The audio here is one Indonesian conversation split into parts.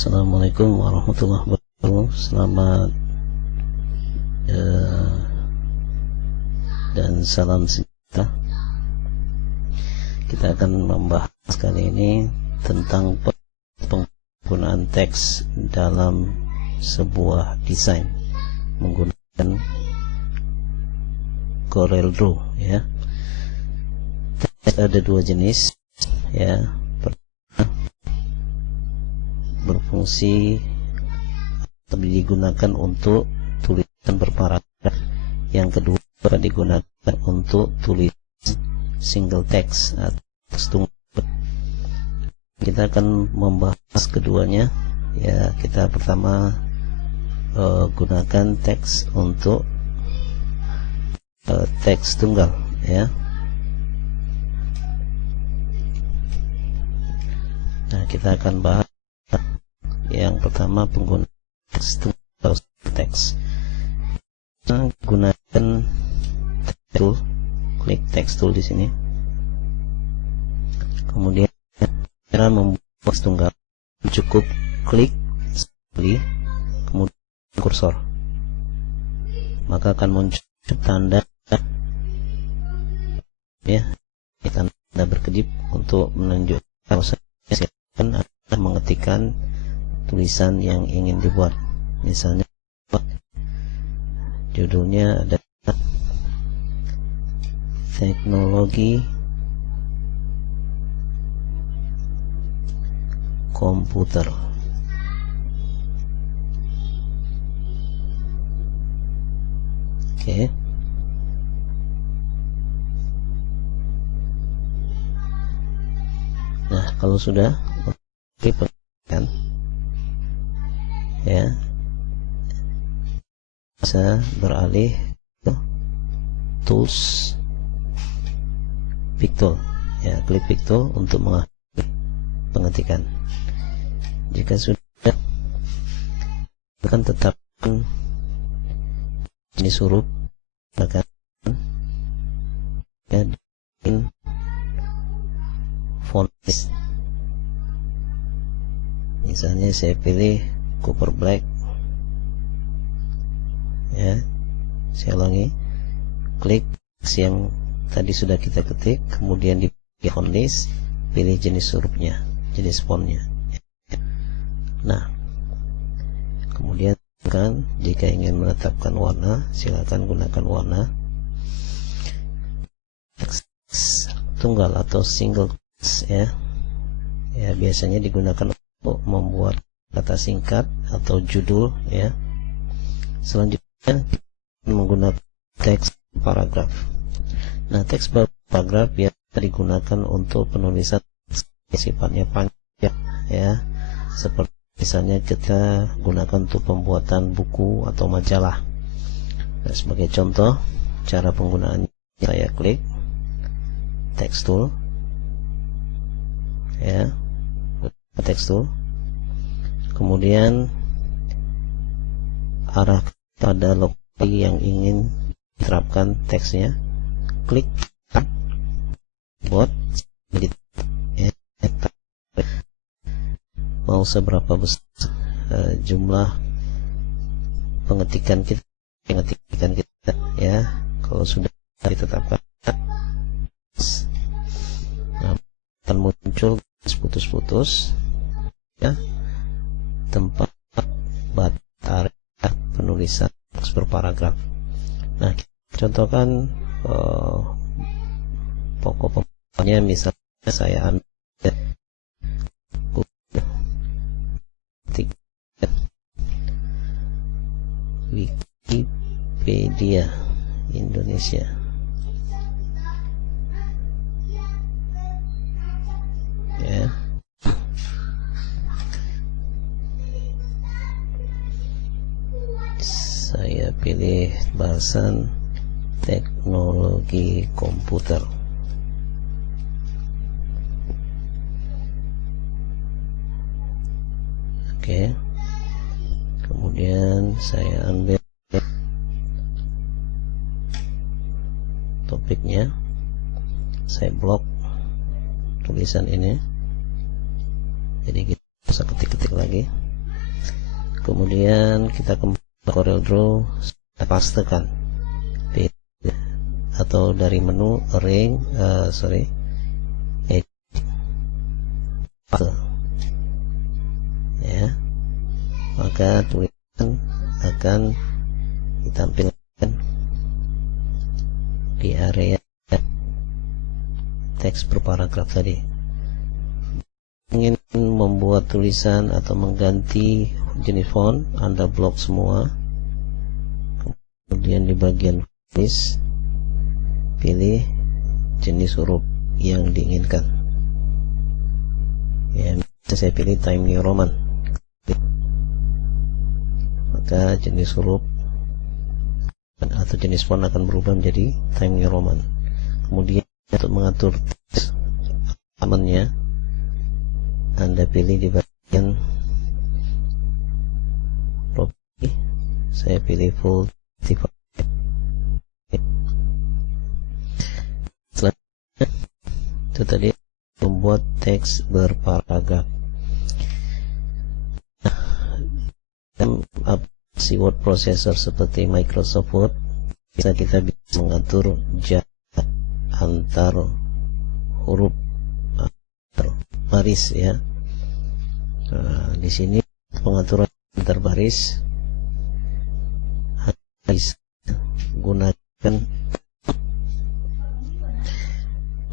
Assalamualaikum warahmatullahi wabarakatuh. Selamat dan salam sejahtera. Kita akan membahas kali ini tentang penggunaan teks dalam sebuah desain menggunakan CorelDRAW, ya. Teks ada dua jenis, ya. Berfungsi atau digunakan untuk tulisan berparagraf, yang kedua digunakan untuk tulisan single text atau teks tunggal. Kita akan membahas keduanya, ya. Kita pertama gunakan teks untuk teks tunggal, ya. Nah, kita akan bahas yang pertama penggunaan teks tunggal. Teks, kita gunakan text tool, klik text tool di sini. Kemudian cara membuat teks tunggal cukup klik sekali, kemudian kursor, maka akan muncul tanda, ya, tanda berkedip untuk menunjukkan silakan mengetikkan tulisan yang ingin dibuat. Misalnya judulnya adalah teknologi komputer. Oke. Nah, kalau sudah perhatikan, ya, bisa beralih ke tools, pick tool, ya, klik pick tool untuk mengakhiri pengetikan. Jika sudah, akan tetapkan jenis huruf, akan font. Misalnya saya pilih Cooper Black, ya. Saya ulangi, klik yang tadi sudah kita ketik, kemudian di font list pilih jenis hurufnya, jenis fontnya. Nah, kemudian kan jika ingin menetapkan warna, silakan gunakan warna. Teks tunggal atau single text, ya, ya, biasanya digunakan untuk membuat kata singkat atau judul, ya. Selanjutnya menggunakan teks paragraf. Nah, teks paragraf biasa digunakan untuk penulisan sifatnya panjang, ya, seperti misalnya kita gunakan untuk pembuatan buku atau majalah. Nah, sebagai contoh cara penggunaannya, saya klik text tool, ya, text tool, kemudian arah pada lokasi yang ingin diterapkan teksnya, klik buat edit, ya. Mau seberapa besar jumlah pengetikan kita, ya. Kalau sudah ditetapkan, nah, akan muncul putus-putus, ya, tempat batas penulisan teks berparagraf. Nah, kita contohkan pokok-pokoknya. Misalnya saya ambil Wikipedia Indonesia, ya. Saya pilih bahasan teknologi komputer. Oke. Kemudian saya ambil topiknya, saya blok tulisan ini, jadi kita bisa ketik-ketik lagi. Kemudian kita kembali ke CorelDRAW, kita pastekan atau dari menu arrange, ya, maka tulisan akan ditampilkan di area teks per paragraf tadi. Ingin membuat tulisan atau mengganti jenis font, Anda blok semua, kemudian di bagian tulis pilih jenis huruf yang diinginkan. Ya, saya pilih Times New Roman, maka jenis huruf atau jenis font akan berubah menjadi Times New Roman. Kemudian untuk mengatur teks elemennya, Anda pilih di bagian property, saya pilih full default. Selanjutnya itu tadi membuat teks berparagraf. Aplikasi word processor seperti Microsoft Word, kita bisa mengatur jarak antar huruf, antar baris, ya. Nah, di sini pengaturan antar baris bisa gunakan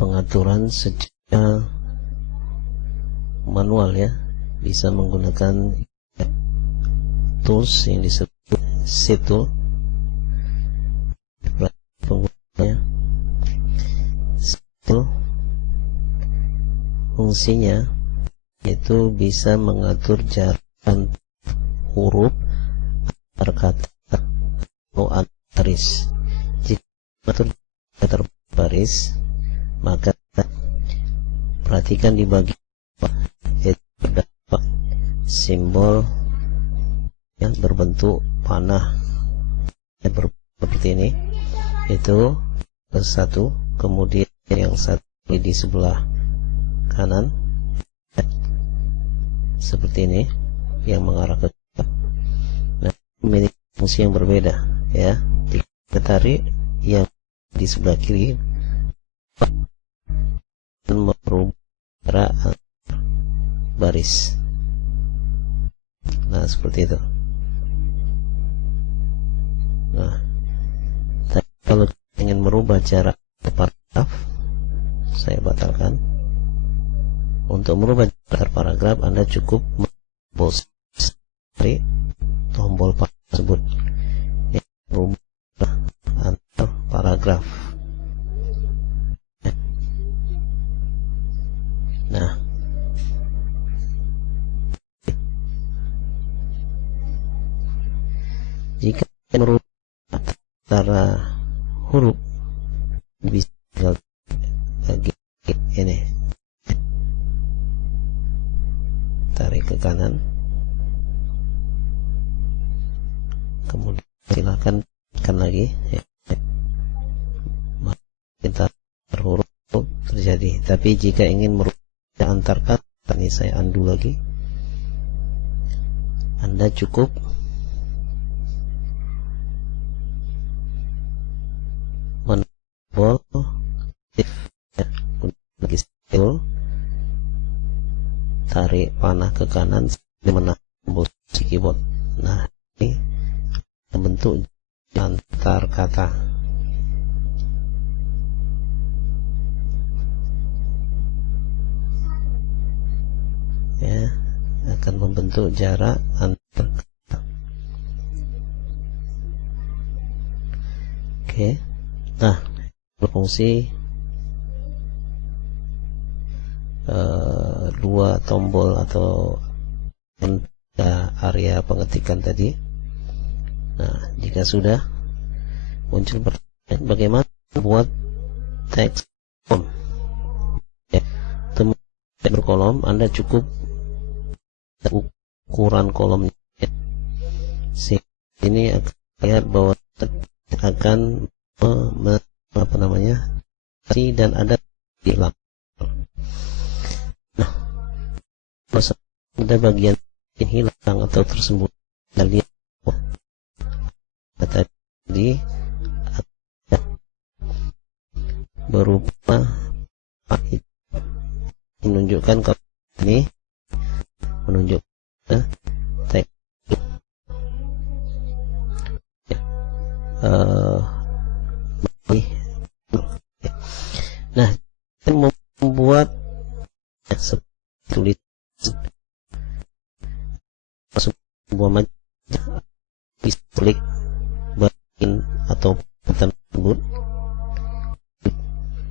pengaturan secara manual, ya, bisa menggunakan tools yang disebut Shift Tool. Penggunanya fungsinya itu bisa mengatur jarak huruf antar kata atau antar baris. Jika mengatur antar baris, maka perhatikan di bagian terdapat simbol yang berbentuk panah seperti ini, itu satu, kemudian yang satu di sebelah kanan seperti ini yang mengarah ke depan. Nah, memiliki fungsi yang berbeda, ya. Kita tarik yang di sebelah kiri dan merubah jarak baris. Nah, seperti itu. Nah, kalau ingin merubah jarak paragraf, saya batalkan. Untuk merubah jarak paragraf, Anda cukup tombol tersebut, merubah antar paragraf. Nah, jika merubah antara huruf, bisa lagi ini, tarik ke kanan, kemudian silakan tekan lagi, ya. Kita huruf terjadi. Tapi jika ingin merubah antar kata, ini saya undo lagi, Anda cukup tarik panah ke kanan menahan posisi keyboard. Nah, ini bentuk antar kata. Ya, akan membentuk jarak antar kata. Oke. Nah, berfungsi dua tombol atau area pengetikan tadi. Nah, jika sudah muncul pertanyaan, bagaimana membuat teks kolom? Ya, berkolom, Anda cukup ukuran kolomnya. Ini akan lihat bahwa akan dan ada di belakang. Nah, ada bagian yang hilang atau tersembunyi, kita lihat tadi berupa menunjukkan kalau ini menunjukkan teks. Nah, kita membuat tulis sebuah majalah, bisa klik bagian atau tersebut,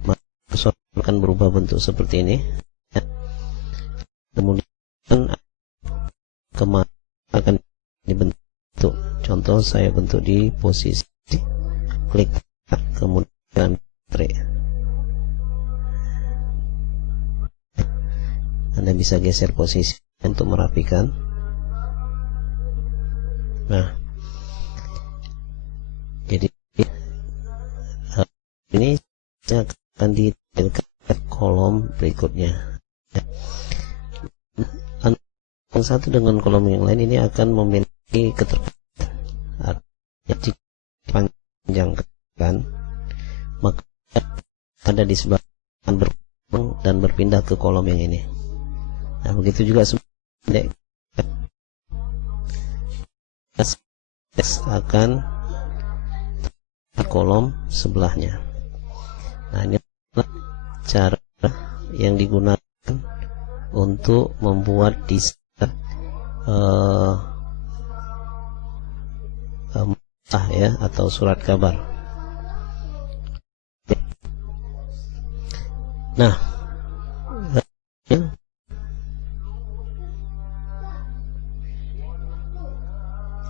maka akan berubah bentuk seperti ini. Kemudian kemana akan dibentuk. Contoh saya bentuk di posisi klik, kemudian tray. Anda bisa geser posisi untuk merapikan. Nah, jadi ini akan ditampilkan kolom berikutnya. Yang satu dengan kolom yang lain ini akan memiliki keterkaitan. Jika dipanjangkan, maka ada di sebelah kanan berkembang dan berpindah ke kolom yang ini. Nah, begitu juga sebenarnya akan di kolom sebelahnya. Nah, ini adalah cara yang digunakan untuk membuat desain ya, atau surat kabar. Nah,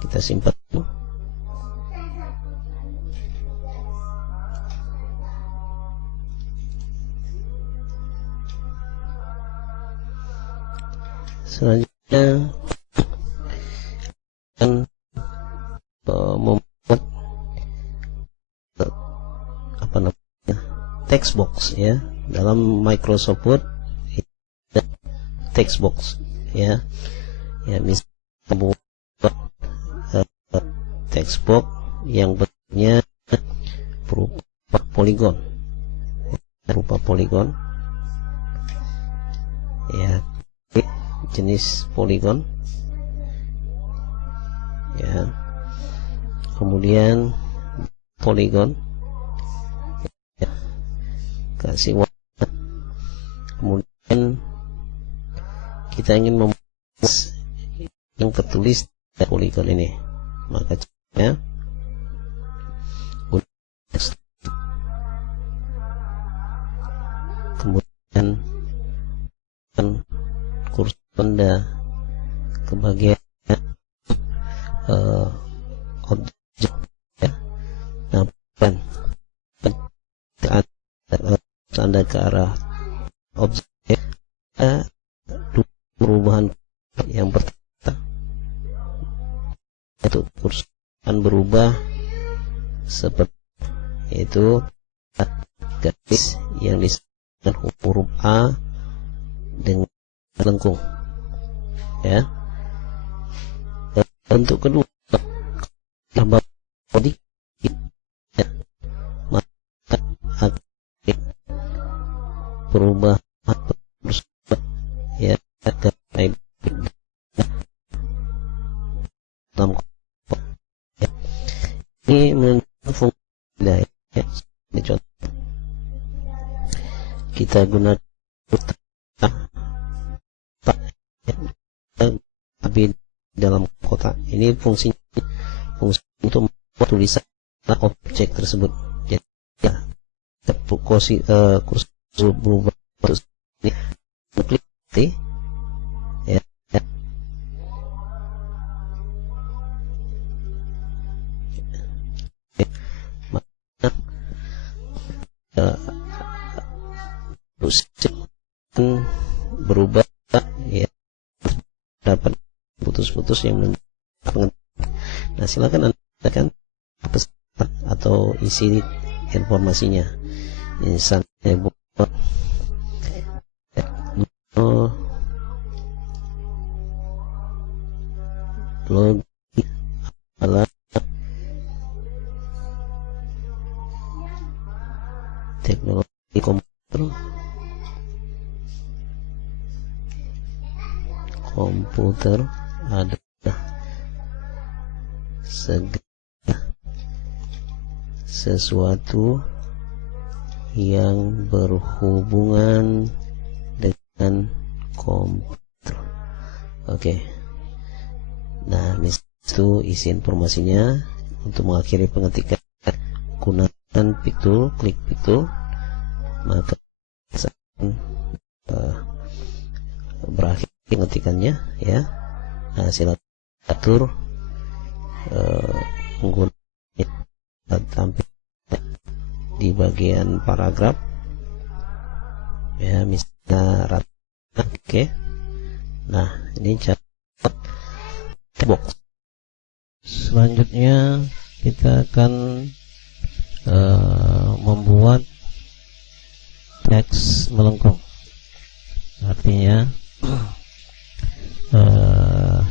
kita simpan. Selanjutnya akan membuat apa namanya, text box ya. Dalam Microsoft Word text box ya, bisa membuat text box yang bentuknya berupa poligon ya, jenis poligon ya, kemudian poligon ya, kasih warna, kemudian kita ingin membuat yang tertulis di poligon ini, maka caranya kemudian kursor Anda ke bagian objek ya. Nah, Anda ke arah objek, perubahan yang pertama itu kursor akan berubah seperti itu, garis yang disebutkan huruf A dengan lengkung ya. Bentuk kedua body ya, maka akan berubah ya dalam ya. Ini menunjukkan fungsi ya. Ini contoh kita gunakan dalam kotak ini, fungsi untuk membuat tulisan objek tersebut. Jadi ya, kursor berubah ini, klik ya, ya. Maka berubah ya, dapat putus-putus yang menunjukkan. Nah, silakan Anda tekan pesan atau isi informasinya. Misalnya buat login komputer adalah segala sesuatu yang berhubungan dengan komputer. Oke. Nah, itu isi informasinya. Untuk mengakhiri pengetikan, gunakan piktul, klik piktul, maka berakhir pengetikannya ya. Nah, silakan atur penggunanya tampil di bagian paragraf ya, misalnya rata. Oke. Nah, ini cara box. Selanjutnya kita akan membuat teks melengkung. Artinya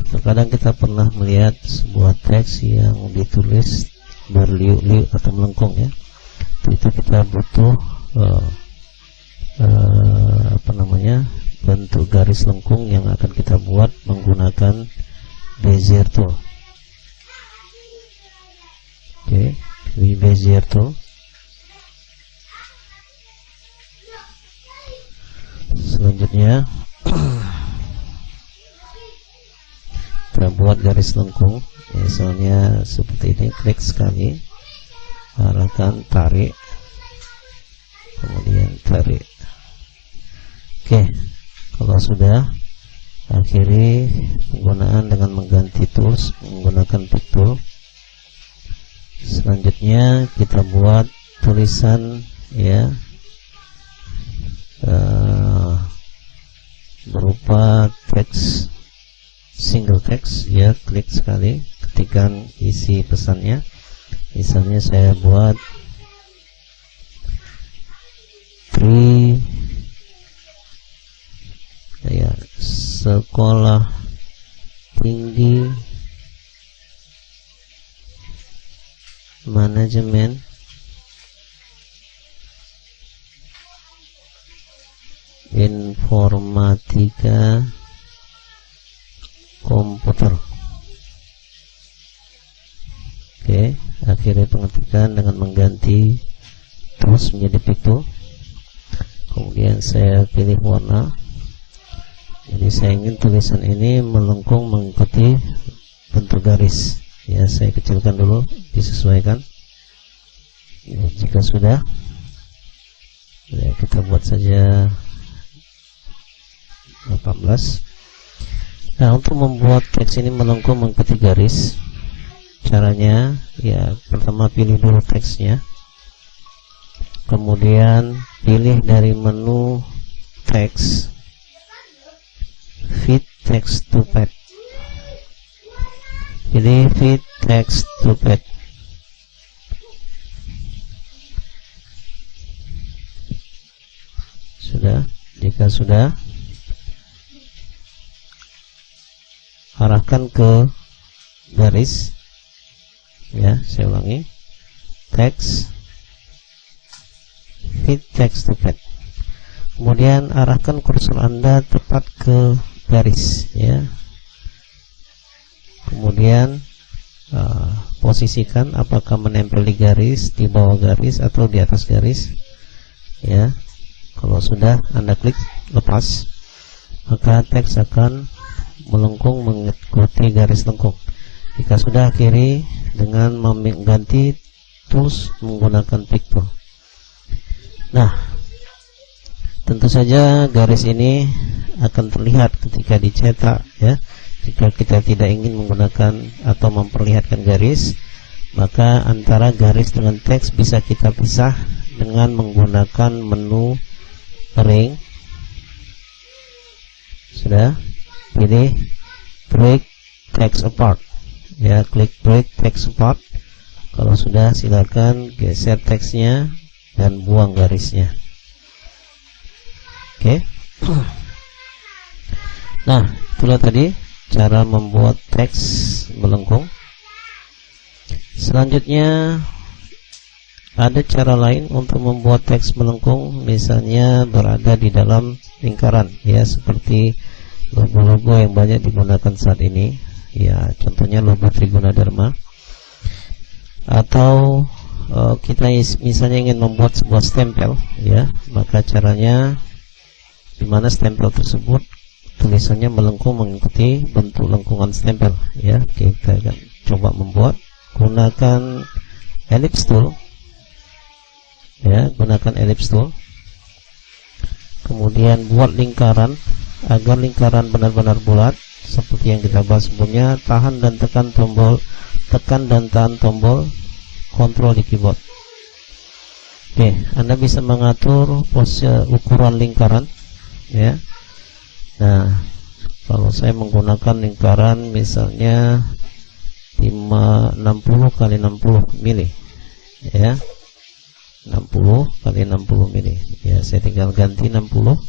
terkadang kita pernah melihat sebuah teks yang ditulis berliuk-liuk atau melengkung ya. Itu kita butuh bentuk garis lengkung yang akan kita buat menggunakan Bezier tool. Oke, di Bezier tool. Selanjutnya kita buat garis lengkung, misalnya seperti ini. Klik sekali, arahkan, tarik, kemudian tarik. Oke, kalau sudah, akhiri penggunaan dengan mengganti tools menggunakan pick tool. Selanjutnya kita buat tulisan ya, berupa teks, single text ya. Klik sekali, ketikkan isi pesannya. Misalnya saya buat 3 ya, sekolah tinggi manajemen informatika komputer. Oke, akhirnya pengetikan dengan mengganti terus menjadi piktul. Kemudian saya pilih warna. Jadi saya ingin tulisan ini melengkung mengikuti bentuk garis. Ya, saya kecilkan dulu, disesuaikan. Ya, jika sudah, ya, kita buat saja 18. Nah, untuk membuat teks ini melengkung mengikuti garis, caranya ya, pertama pilih dulu teksnya, kemudian pilih dari menu teks, fit text to page. Pilih fit text to page. Sudah, jika sudah, arahkan ke garis ya. Saya ulangi, text, fit text to page. Kemudian arahkan kursor Anda tepat ke garis ya. Kemudian posisikan apakah menempel di garis, di bawah garis, atau di atas garis ya. Kalau sudah Anda klik lepas, maka teks akan melengkung mengikuti garis lengkung. Jika sudah, akhiri dengan mengganti tools menggunakan pick tool. Nah, tentu saja garis ini akan terlihat ketika dicetak ya. Jika kita tidak ingin menggunakan atau memperlihatkan garis, maka antara garis dengan teks bisa kita pisah dengan menggunakan menu ring. Sudah, pilih break text apart ya, klik break text apart. Kalau sudah, silakan geser teksnya dan buang garisnya. Oke. Nah, itulah tadi cara membuat teks melengkung. Selanjutnya ada cara lain untuk membuat teks melengkung, misalnya berada di dalam lingkaran ya, seperti logo-logo yang banyak digunakan saat ini, ya contohnya logo Trigunadarma. Atau kita misalnya ingin membuat sebuah stempel, ya, maka caranya dimana stempel tersebut tulisannya melengkung mengikuti bentuk lengkungan stempel, ya. Kita akan coba membuat, gunakan ellipse tool, ya, gunakan ellipse tool. Kemudian buat lingkaran. Agar lingkaran benar-benar bulat seperti yang kita bahas sebelumnya, tahan dan tekan tahan tombol kontrol di keyboard. Oke, Anda bisa mengatur pose ukuran lingkaran, ya. Nah, kalau saya menggunakan lingkaran misalnya 60 kali 60 mili, ya, 60 kali 60 mili, ya. Saya tinggal ganti 60,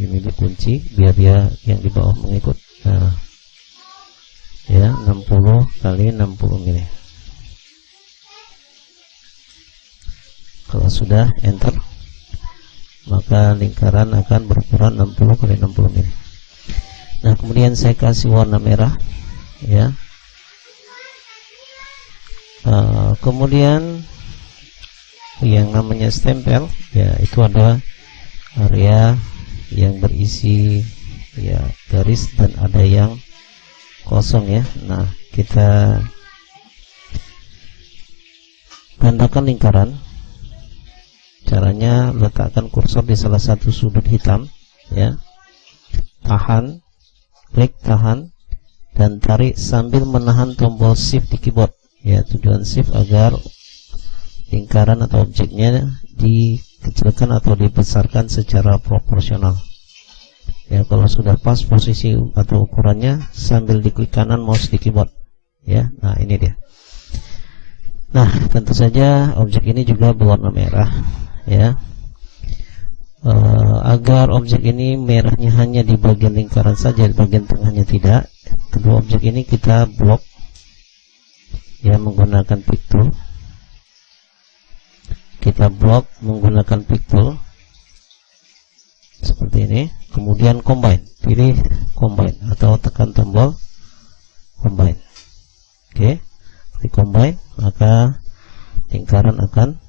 ini dikunci biar dia yang di bawah mengikut. Nah, ya, 60 kali 60 mili. Kalau sudah enter, maka lingkaran akan berukuran 60 kali 60 mili. Nah, kemudian saya kasih warna merah, ya. Kemudian yang namanya stempel, ya, itu ada area yang berisi, ya, garis dan ada yang kosong, ya. Nah, kita gandakan lingkaran. Caranya letakkan kursor di salah satu sudut hitam, ya. Tahan, klik tahan dan tarik sambil menahan tombol shift di keyboard, ya. Tujuan shift agar lingkaran atau objeknya dikecilkan atau dibesarkan secara proporsional, ya. Kalau sudah pas posisi atau ukurannya, sambil diklik kanan mouse di keyboard, ya. Nah, ini dia. Nah, tentu saja objek ini juga berwarna merah, ya. Agar objek ini merahnya hanya di bagian lingkaran saja, di bagian tengahnya tidak, kedua objek ini kita blok, ya, menggunakan pick tool. Kita blok menggunakan pick tool seperti ini. Kemudian combine, pilih combine atau tekan tombol combine. Oke, klik combine, maka lingkaran akan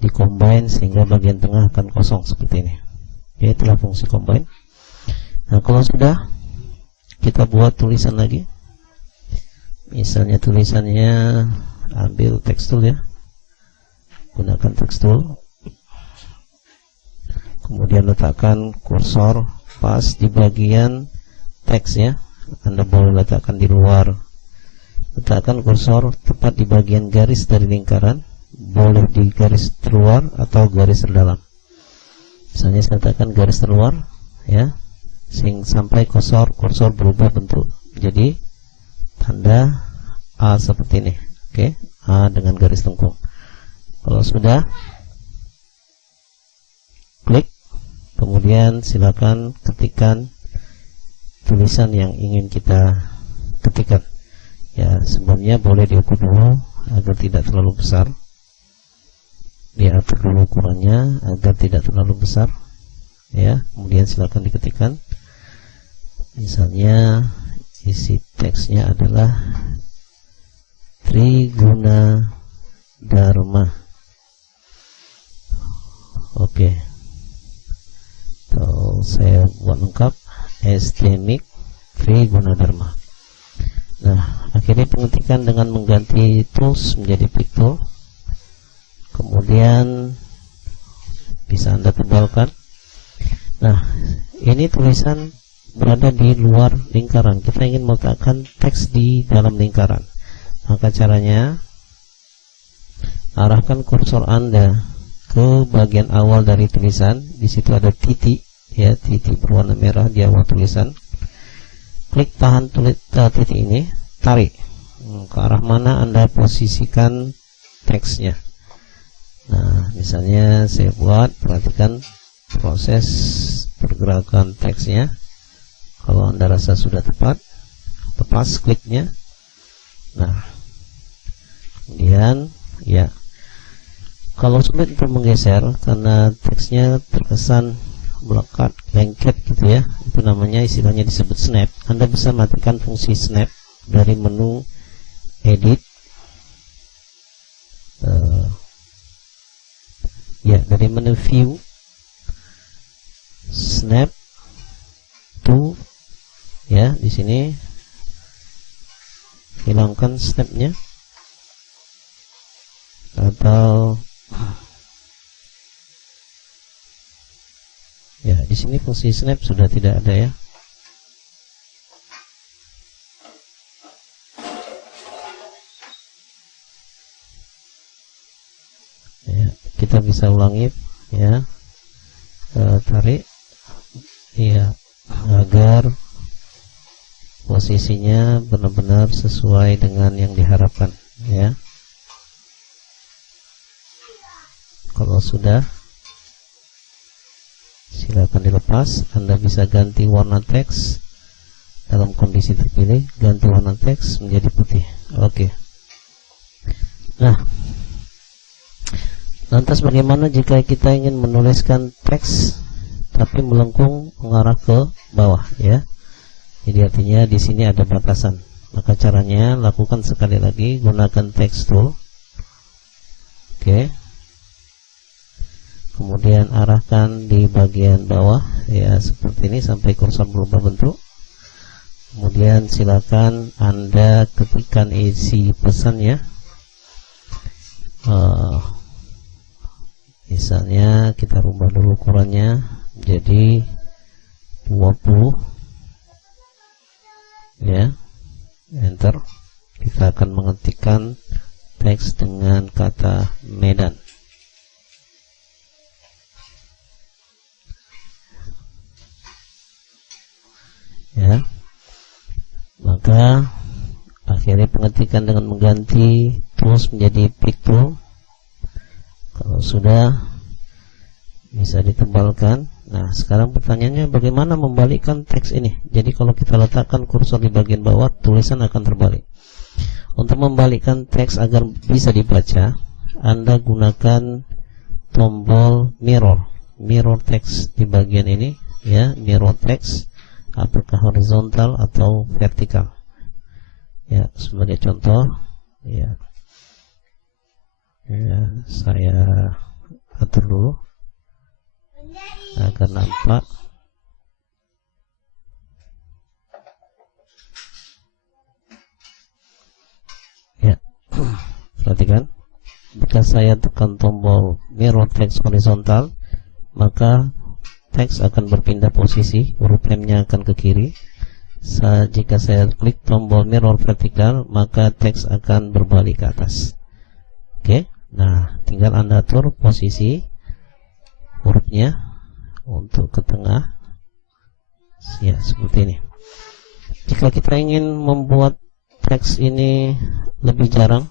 di-combine sehingga bagian tengah akan kosong seperti ini. Oke, itulah fungsi combine. Nah, kalau sudah, kita buat tulisan lagi. Misalnya tulisannya, ambil text tool, ya. Gunakan text tool. Kemudian letakkan kursor pas di bagian teks, ya. Anda boleh letakkan di luar. Letakkan kursor tepat di bagian garis dari lingkaran. Boleh di garis terluar atau garis terdalam. Misalnya saya letakkan garis terluar, ya, sehingga sampai kursor berubah bentuk. Jadi tanda A seperti ini. Oke, A dengan garis lengkung. Kalau sudah, klik, kemudian silakan ketikkan tulisan yang ingin kita ketikkan. Ya, sebelumnya boleh diukur dulu agar tidak terlalu besar. Diatur dulu ukurannya agar tidak terlalu besar, ya. Kemudian silakan diketikkan. Misalnya isi teksnya adalah Trigunadarma. Oke, saya buat lengkap STMIC Trigunadarma. Nah, akhirnya pengetikan dengan mengganti tools menjadi pick tool. Kemudian bisa Anda tebalkan. Nah, ini tulisan berada di luar lingkaran. Kita ingin meletakkan teks di dalam lingkaran. Maka caranya, arahkan kursor Anda ke bagian awal dari tulisan. Di situ ada titik, ya, titik berwarna merah di awal tulisan. Klik tahan titik ini, tarik ke arah mana Anda posisikan teksnya. Nah, misalnya saya buat, perhatikan proses pergerakan teksnya. Kalau Anda rasa sudah tepat, lepas kliknya. Nah, kemudian, ya, kalau sulit untuk menggeser karena teksnya terkesan melekat, lengket gitu ya, itu namanya istilahnya disebut snap. Anda bisa matikan fungsi snap dari menu edit, dari menu view, snap to, ya, di sini hilangkan snapnya, atau ya di sini fungsi snap sudah tidak ada ya. Kita bisa ulangi ya, tarik ya, agar posisinya benar-benar sesuai dengan yang diharapkan ya. Kalau sudah, silakan dilepas. Anda bisa ganti warna teks dalam kondisi terpilih, ganti warna teks menjadi putih. Oke. Nah, lantas bagaimana jika kita ingin menuliskan teks tapi melengkung mengarah ke bawah ya? Jadi artinya di sini ada batasan. Maka caranya lakukan sekali lagi, gunakan text tool. Oke. Kemudian arahkan di bagian bawah ya, seperti ini sampai kursor berubah bentuk. Kemudian silakan Anda ketikkan isi pesannya. Misalnya kita rubah dulu ukurannya jadi 20 ya, enter. Kita akan mengetikkan teks dengan kata Medan ya. Maka akhirnya pengetikan dengan mengganti tools menjadi pick tool. Kalau sudah, bisa ditebalkan. Nah, sekarang pertanyaannya bagaimana membalikkan teks ini? Jadi kalau kita letakkan kursor di bagian bawah, tulisan akan terbalik. Untuk membalikkan teks agar bisa dibaca, Anda gunakan tombol mirror text di bagian ini ya, mirror text, apakah horizontal atau vertikal ya. Sebagai contoh ya, saya atur dulu agar nampak ya. Perhatikan, jika saya tekan tombol mirror text horizontal, maka teks akan berpindah posisi, huruf M-nya akan ke kiri. Jika saya klik tombol mirror vertikal, maka teks akan berbalik ke atas. Oke, nah tinggal Anda atur posisi hurufnya untuk ke tengah ya, seperti ini. Jika kita ingin membuat teks ini lebih jarang,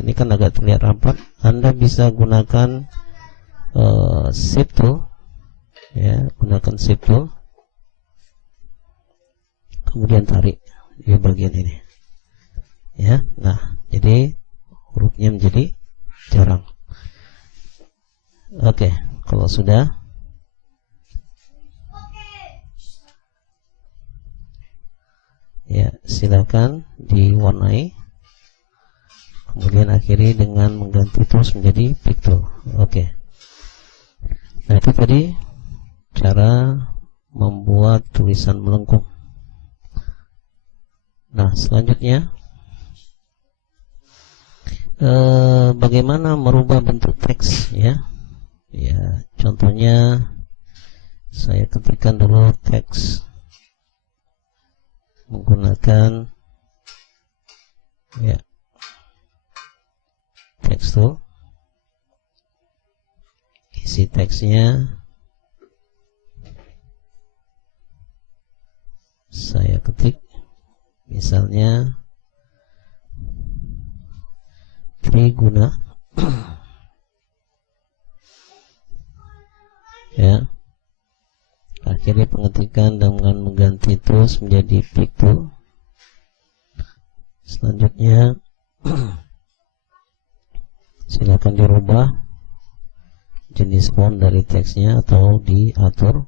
ini kan agak terlihat rapat, Anda bisa gunakan Shift tool ya, gunakan Shift tool, kemudian tarik di bagian ini ya. Nah, jadi hurufnya menjadi jarang. Oke, kalau sudah, ya silakan diwarnai, kemudian akhiri dengan mengganti tools menjadi pick tool. Oke. Nah, itu tadi cara membuat tulisan melengkung. Nah, selanjutnya bagaimana merubah bentuk teks ya? Ya, contohnya saya ketikkan dulu teks menggunakan ya text tool. Isi teksnya saya ketik, misalnya Triguna ya. Akhirnya pengetikan dengan mengganti tools menjadi pick tool. Selanjutnya silakan dirubah jenis font dari teksnya atau diatur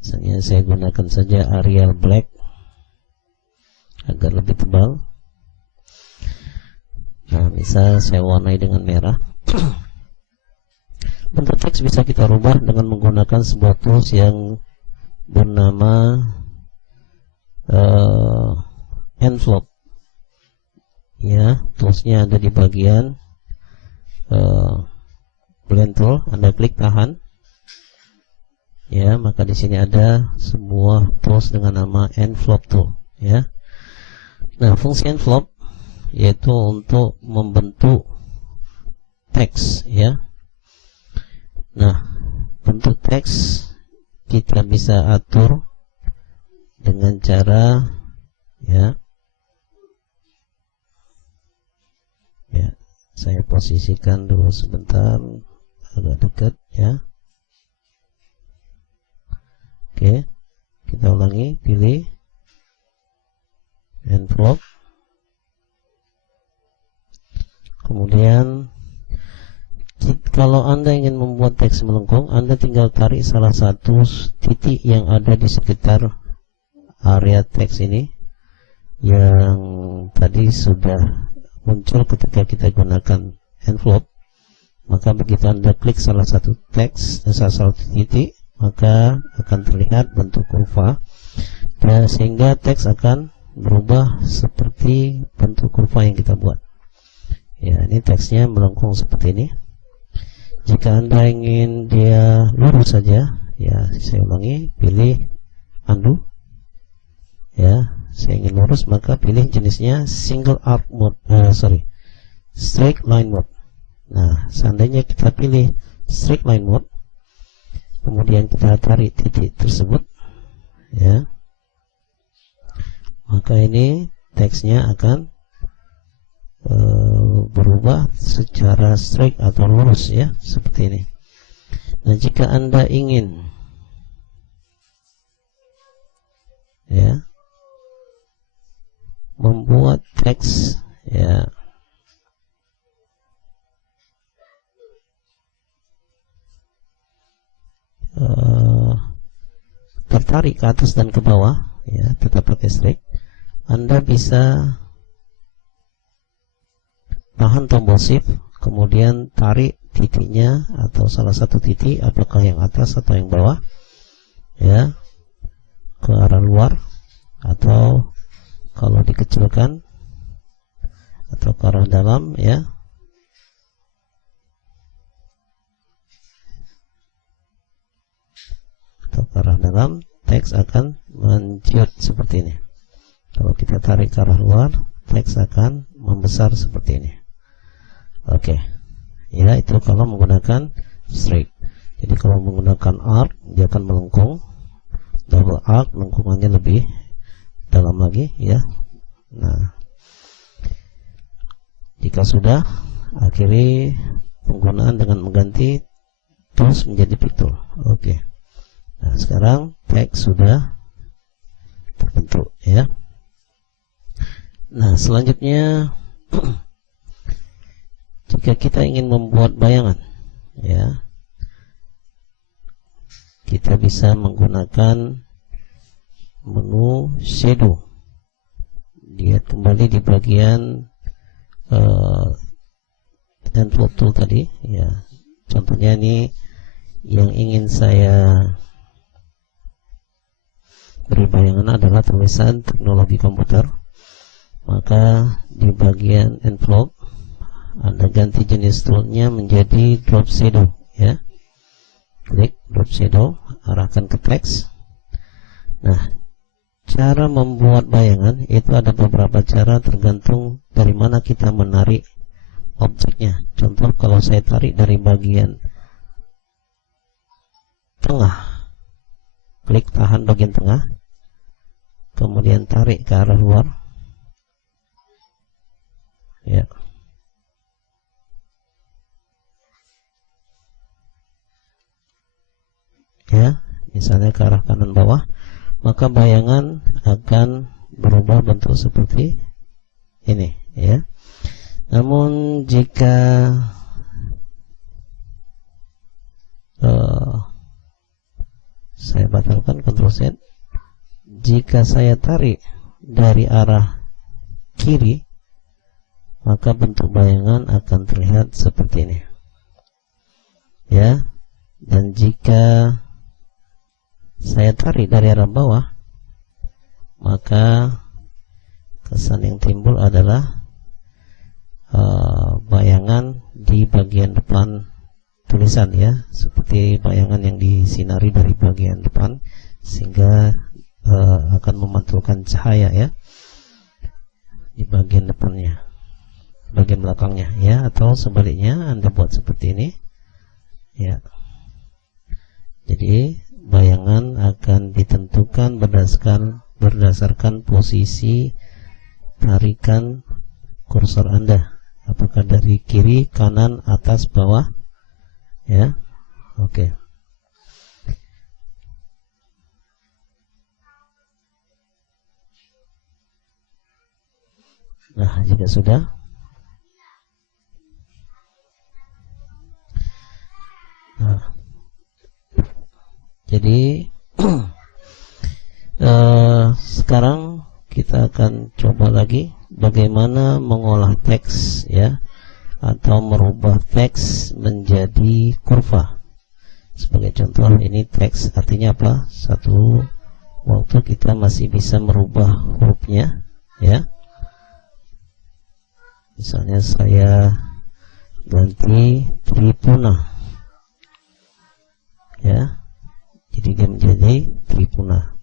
Misalnya saya gunakan saja Arial Black agar lebih tebal. Nah, misal saya warnai dengan merah. Bentuk teks bisa kita rubah dengan menggunakan sebuah tools yang bernama envelope. Ya, toolsnya ada di bagian blend tool. Anda klik tahan. Ya, maka di sini ada sebuah tools dengan nama envelope tool. Ya. Nah, fungsi envelope yaitu untuk membentuk teks. Ya. Nah, bentuk teks kita bisa atur dengan cara ya, saya posisikan dulu sebentar agak dekat ya. Oke, kita ulangi, pilih envelope, kemudian kalau Anda ingin membuat teks melengkung, Anda tinggal tarik salah satu titik yang ada di sekitar area teks ini yang tadi sudah muncul ketika kita gunakan envelope. Maka begitu Anda klik salah satu teks, salah satu titik, maka akan terlihat bentuk kurva, dan sehingga teks akan berubah seperti bentuk kurva yang kita buat. Ya, ini teksnya melengkung seperti ini. Jika Anda ingin dia lurus saja, ya saya ulangi, pilih undo. Ya, saya ingin lurus, maka pilih jenisnya single arc mode, straight line mode. Nah, seandainya kita pilih straight line mode, kemudian kita tarik titik tersebut, ya, maka ini teksnya akan berubah secara straight atau lurus ya, seperti ini. Nah, jika Anda ingin ya membuat teks ya tertarik ke atas dan ke bawah ya, tetap pakai straight, Anda bisa tahan tombol shift, kemudian tarik titiknya atau salah satu titik, apakah yang atas atau yang bawah ya, ke arah luar, atau kalau dikecilkan atau ke arah dalam ya, atau ke arah dalam, teks akan menciut seperti ini. Kalau kita tarik ke arah luar, teks akan membesar seperti ini. Oke, ya itu kalau menggunakan straight. Jadi kalau menggunakan arc, dia akan melengkung. Double arc, lengkungannya lebih dalam lagi ya. Nah, jika sudah, akhiri penggunaan dengan mengganti tools menjadi pick tool. Oke. Nah, sekarang teks sudah terbentuk ya. Nah, selanjutnya jika kita ingin membuat bayangan ya, kita bisa menggunakan menu shadow. Dia kembali di bagian envelope tool tadi ya. Contohnya ini yang ingin saya beri bayangan adalah tulisan teknologi komputer. Maka di bagian envelope Anda ganti jenis toolnya menjadi drop shadow ya. Klik drop shadow, arahkan ke teks. Nah, cara membuat bayangan itu ada beberapa cara tergantung dari mana kita menarik objeknya. Contoh, kalau saya tarik dari bagian tengah, klik tahan bagian tengah, kemudian tarik ke arah luar ya. Ya, misalnya ke arah kanan bawah, maka bayangan akan berubah bentuk seperti ini ya. Namun jika Saya batalkan, Ctrl Z. Jika saya tarik dari arah kiri, maka bentuk bayangan akan terlihat seperti ini, ya. Dan jika saya tarik dari arah bawah, maka kesan yang timbul adalah bayangan di bagian depan tulisan, ya, seperti bayangan yang disinari dari bagian depan, sehingga akan memantulkan cahaya, ya, di bagian depannya, bagian belakangnya, ya. Atau sebaliknya, Anda buat seperti ini, ya. Jadi bayangan akan ditentukan berdasarkan posisi tarikan kursor Anda, apakah dari kiri, kanan, atas, bawah, ya. Oke. Nah, jika sudah, jadi sekarang kita akan coba lagi bagaimana mengolah teks, ya, atau merubah teks menjadi kurva. Sebagai contoh, ini teks, artinya apa? Satu waktu kita masih bisa merubah hurufnya, ya. Misalnya saya ganti Tripuna, ya, jadi dia menjadi Tripuna,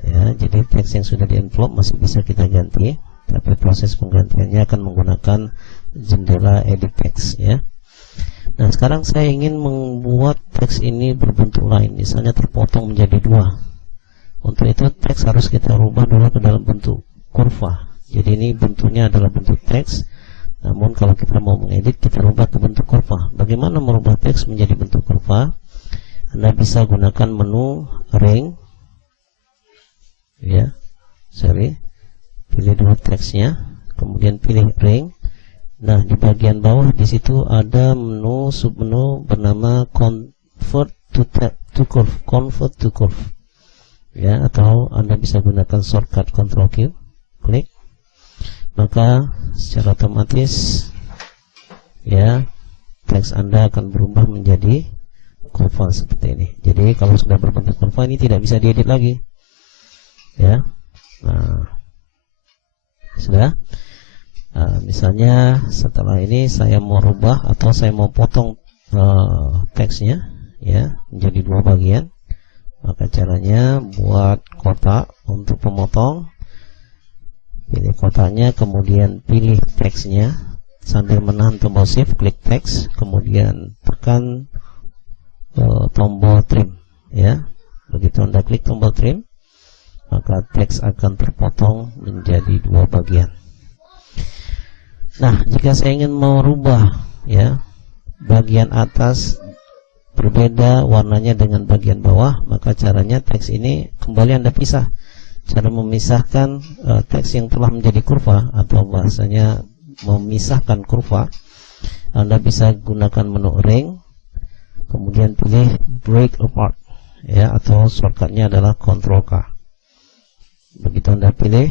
ya. Jadi teks yang sudah di envelope masih bisa kita ganti, tapi proses penggantiannya akan menggunakan jendela edit text, ya. Nah, sekarang saya ingin membuat teks ini berbentuk lain, misalnya terpotong menjadi dua. Untuk itu teks harus kita rubah dulu ke dalam bentuk kurva. Jadi ini bentuknya adalah bentuk teks, namun kalau kita mau mengedit, kita rubah ke bentuk kurva. Bagaimana merubah teks menjadi bentuk kurva? Anda bisa gunakan menu ring, ya, pilih dulu teksnya, kemudian pilih ring. Nah, di bagian bawah di situ ada menu submenu bernama convert to curve, ya, atau Anda bisa gunakan shortcut Ctrl Q, klik, maka secara otomatis, ya, teks Anda akan berubah menjadi kurva seperti ini. Jadi kalau sudah berbentuk kurva, ini tidak bisa diedit lagi, ya. Nah, sudah. Misalnya setelah ini saya mau rubah atau saya mau potong teksnya, ya, menjadi dua bagian, maka caranya buat kotak untuk pemotong. Pilih kotaknya, kemudian pilih teksnya sambil menahan tombol shift, klik teks, kemudian tekan tombol trim, ya. Begitu Anda klik tombol trim, maka teks akan terpotong menjadi dua bagian. Nah, jika saya ingin merubah, ya, bagian atas berbeda warnanya dengan bagian bawah, maka caranya teks ini kembali Anda pisah. Cara memisahkan teks yang telah menjadi kurva, atau bahasanya memisahkan kurva, Anda bisa gunakan menu ring, kemudian pilih break apart, ya, atau shortcutnya adalah Ctrl K. Begitu Anda pilih,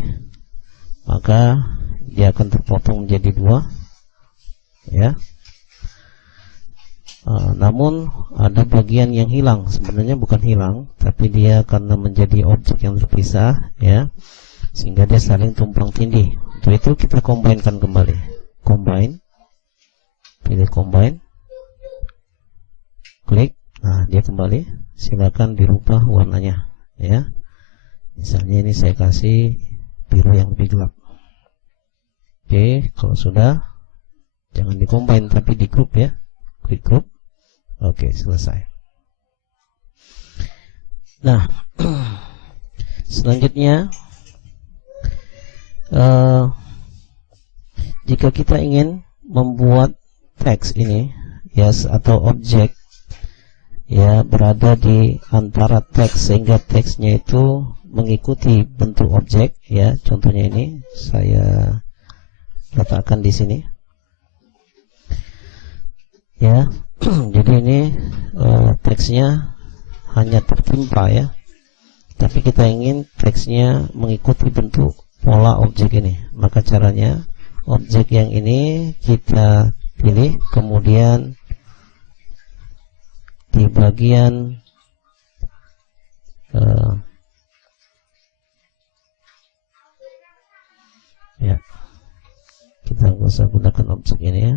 maka dia akan terpotong menjadi dua, ya. Namun ada bagian yang hilang, sebenarnya bukan hilang, tapi dia karena menjadi objek yang terpisah, ya, sehingga dia saling tumpang tindih. Untuk itu kita combinekan kembali, combine, pilih combine, klik, nah dia kembali. Silakan dirubah warnanya, ya. Misalnya ini saya kasih biru yang lebih gelap. Oke, kalau sudah, jangan di combine tapi di group, ya, klik group. Oke, selesai. Nah, selanjutnya, jika kita ingin membuat teks ini, ya, atau objek, ya, berada di antara teks sehingga teksnya itu mengikuti bentuk objek, ya. Contohnya ini saya letakkan di sini, ya. Jadi ini teksnya hanya tertimpa ya, tapi kita ingin teksnya mengikuti bentuk pola objek ini. Maka caranya objek yang ini kita pilih, kemudian di bagian ya, kita nggak usah gunakan objek ini ya,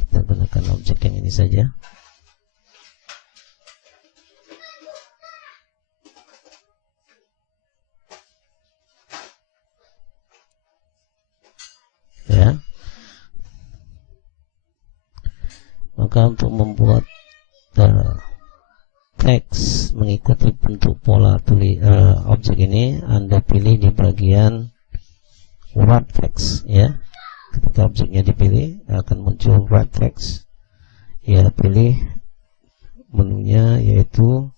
kita gunakan objek yang ini saja. Ya, maka untuk membuat teks mengikuti bentuk pola objek ini, Anda pilih di bagian write text ya. Ketika objeknya dipilih akan muncul write text ya, pilih menunya yaitu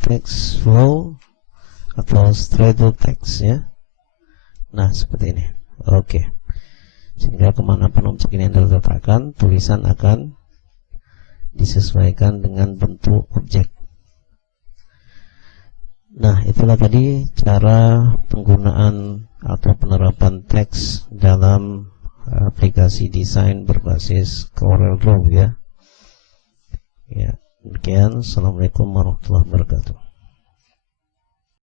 text flow atau straddle text ya. Nah seperti ini. Oke, sehingga kemanapun objek ini Anda letakkan, tulisan akan disesuaikan dengan bentuk objek. Nah, itulah tadi cara penggunaan atau penerapan teks dalam aplikasi desain berbasis CorelDRAW ya. Ya, demikian. Assalamualaikum warahmatullahi wabarakatuh.